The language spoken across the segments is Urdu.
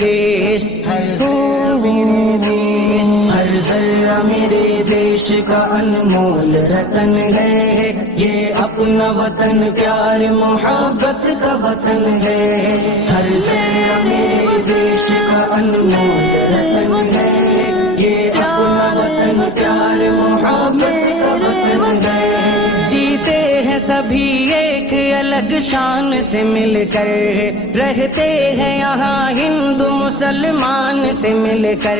دیش، ہر ذرہ میرے دیش، ہر ذرہ میرے دیش کا انمول رتن ہے، یہ اپنا وطن پیار محبت کا وطن ہے، ہر ذرہ میرے دیش کا انمول رتن ہے، یہ اپنا وطن پیار محبت کا وطن ہے۔ جیتے ہیں سبھی ایک الگ شان سے مل کر، رہتے ہیں یہاں ہندو مسلمان سے مل کر،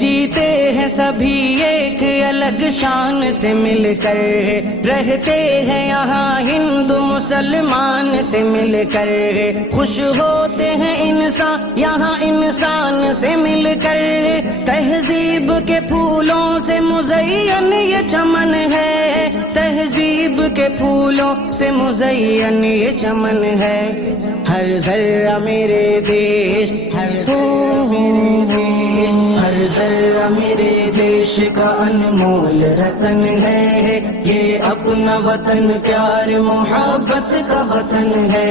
جیتے ہیں سبھی ایک الگ شان سے مل کر، رہتے ہیں یہاں ہندو مسلمان سے مل کر، خوش ہوتے ہیں انسان یہاں انسان سے مل کر، تہذیب کے پھولوں سے مزین یہ چمن ہے، تہذیب کے پھولوں سے مزین یہ چمن ہے، ہر ذرہ میرے دیش، ہر ذرہ میرے دیش، ہر ذرہ میرے دیش کا انمول رتن ہے، یہ اپنا وطن پیار محبت کا وطن ہے،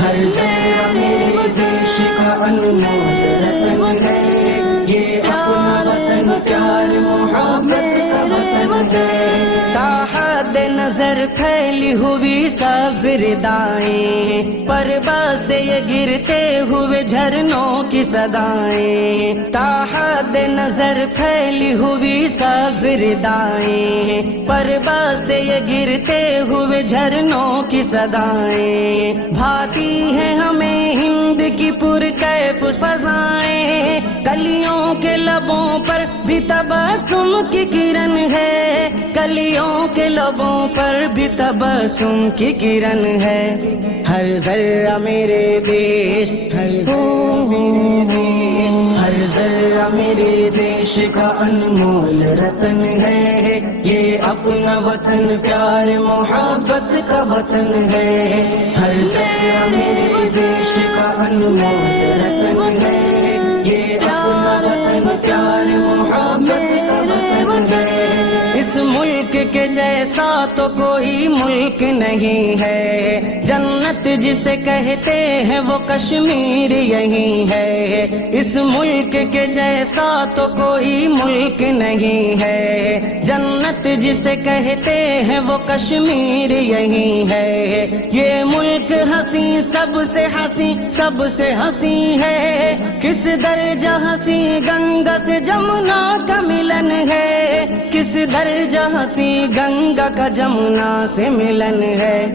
ہر ذرہ میرے دیش کا انمول رتن ہے، یہ اپنا وطن پیار محبت کا وطن ہے۔ تا حد نظر پھیلی ہوئی سبز ردائیں، پرواز سے یہ گرتے ہوئے جھرنوں کی صدائیں، تا حد نظر پھیلی ہوئی سبز ردائیں، پرواز سے یہ گرتے ہوئے جھرنوں کی صدائیں، بھاتی ہیں ہمیں ہند کی پرکیف فضائیں، کلیوں کے لبوں پر بھی تبسم کی کرن ہے، کلیوں کے لبوں پر بھی تبسم کی کرن ہے، ہر ذرہ میرے دیش، ہر ذرہ میرے دیش، ہر ذرہ میرے دیش کا انمول رتن ہے، یہ اپنا وطن پیار محبت کا وطن ہے، ہر ذرہ میرے دیش کا انمول رتن ہے، یہ اپنا وطن پیار محبت کا وطن ہے۔ اس ملک کے جیسا تو کوئی ملک نہیں ہے، جنت جسے کہتے ہیں وہ کشمیر یہی ہے، اس ملک کے جیسا تو کوئی ملک نہیں ہے، جنت جسے کہتے ہیں وہ کشمیر یہی ہے، یہ ملک ہنسی سب سے ہنسی سب سے ہنسی ہے، کس درجہ ہنسی گنگا سے جمنا کا ملن ہے، کس درجہ ہنسی گنگا کا جمنا سے ملن ہے،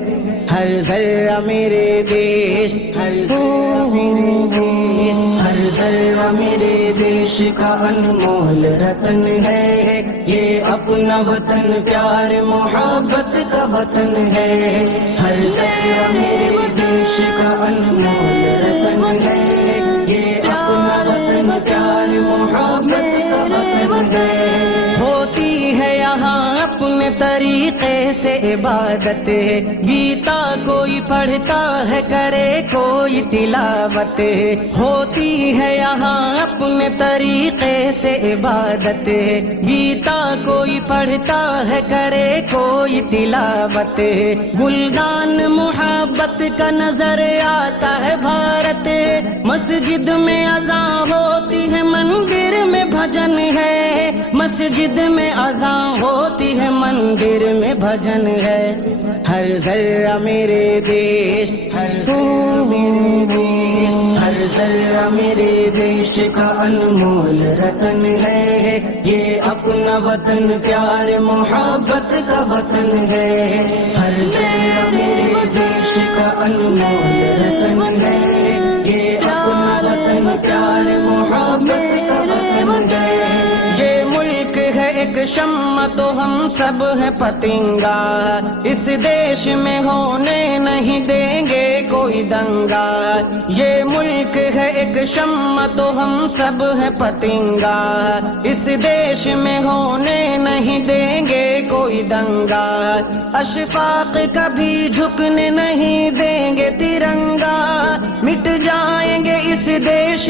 ہر ذرہ میرے دیش، ہر ذرہ میرے دیش، ہر ذرہ میرے دیش کا انمول رتن ہے، یہ اپنا وطن پیار محبت کا وطن ہے، ہر ذرہ میرے دیش کا انمول رتن ہے، یہ اپنا وطن پیار محبت کا وطن ہے۔ ہوتی ہے یہاں اپنے طریقے سے عبادت، گیتا کوئی پڑھتا ہے کرے کوئی تلاوت، ہوتی ہے یہاں اپنے طریقے سے عبادت، گیتا کوئی پڑھتا ہے کرے کوئی تلاوت، گلدان محبت کا نظر آتا ہے بھارت، مسجد میں اذان ہوتی ہے مندر میں بھجن ہے، مسجد میں اذان ہوتی ہے مندر میں بھجن ہے، ہر ذرہ میرے دیش، ہر ذرہ میرے دیش، ہر ذرہ میرے دیش کا انمول رتن ہے، یہ اپنا وطن پیار محبت کا وطن ہے، ہر ذرہ میرے دیش کا انمول رتن ہے، یہ اپنا وطن پیار محبت کا وطن ہے۔ یہ ملک ہے ایک شمع تو ہم سب ہیں پتنگا، اس دیش میں ہونے نہیں دیں گے کوئی دنگا، یہ ملک ہے ایک شمع تو ہم سب ہیں پتنگا، اس دیش میں ہونے نہیں دیں گے کوئی دنگا، اشفاق کبھی جھکنے نہیں دیں گے ترنگا، مٹ جائیں گے اس دیش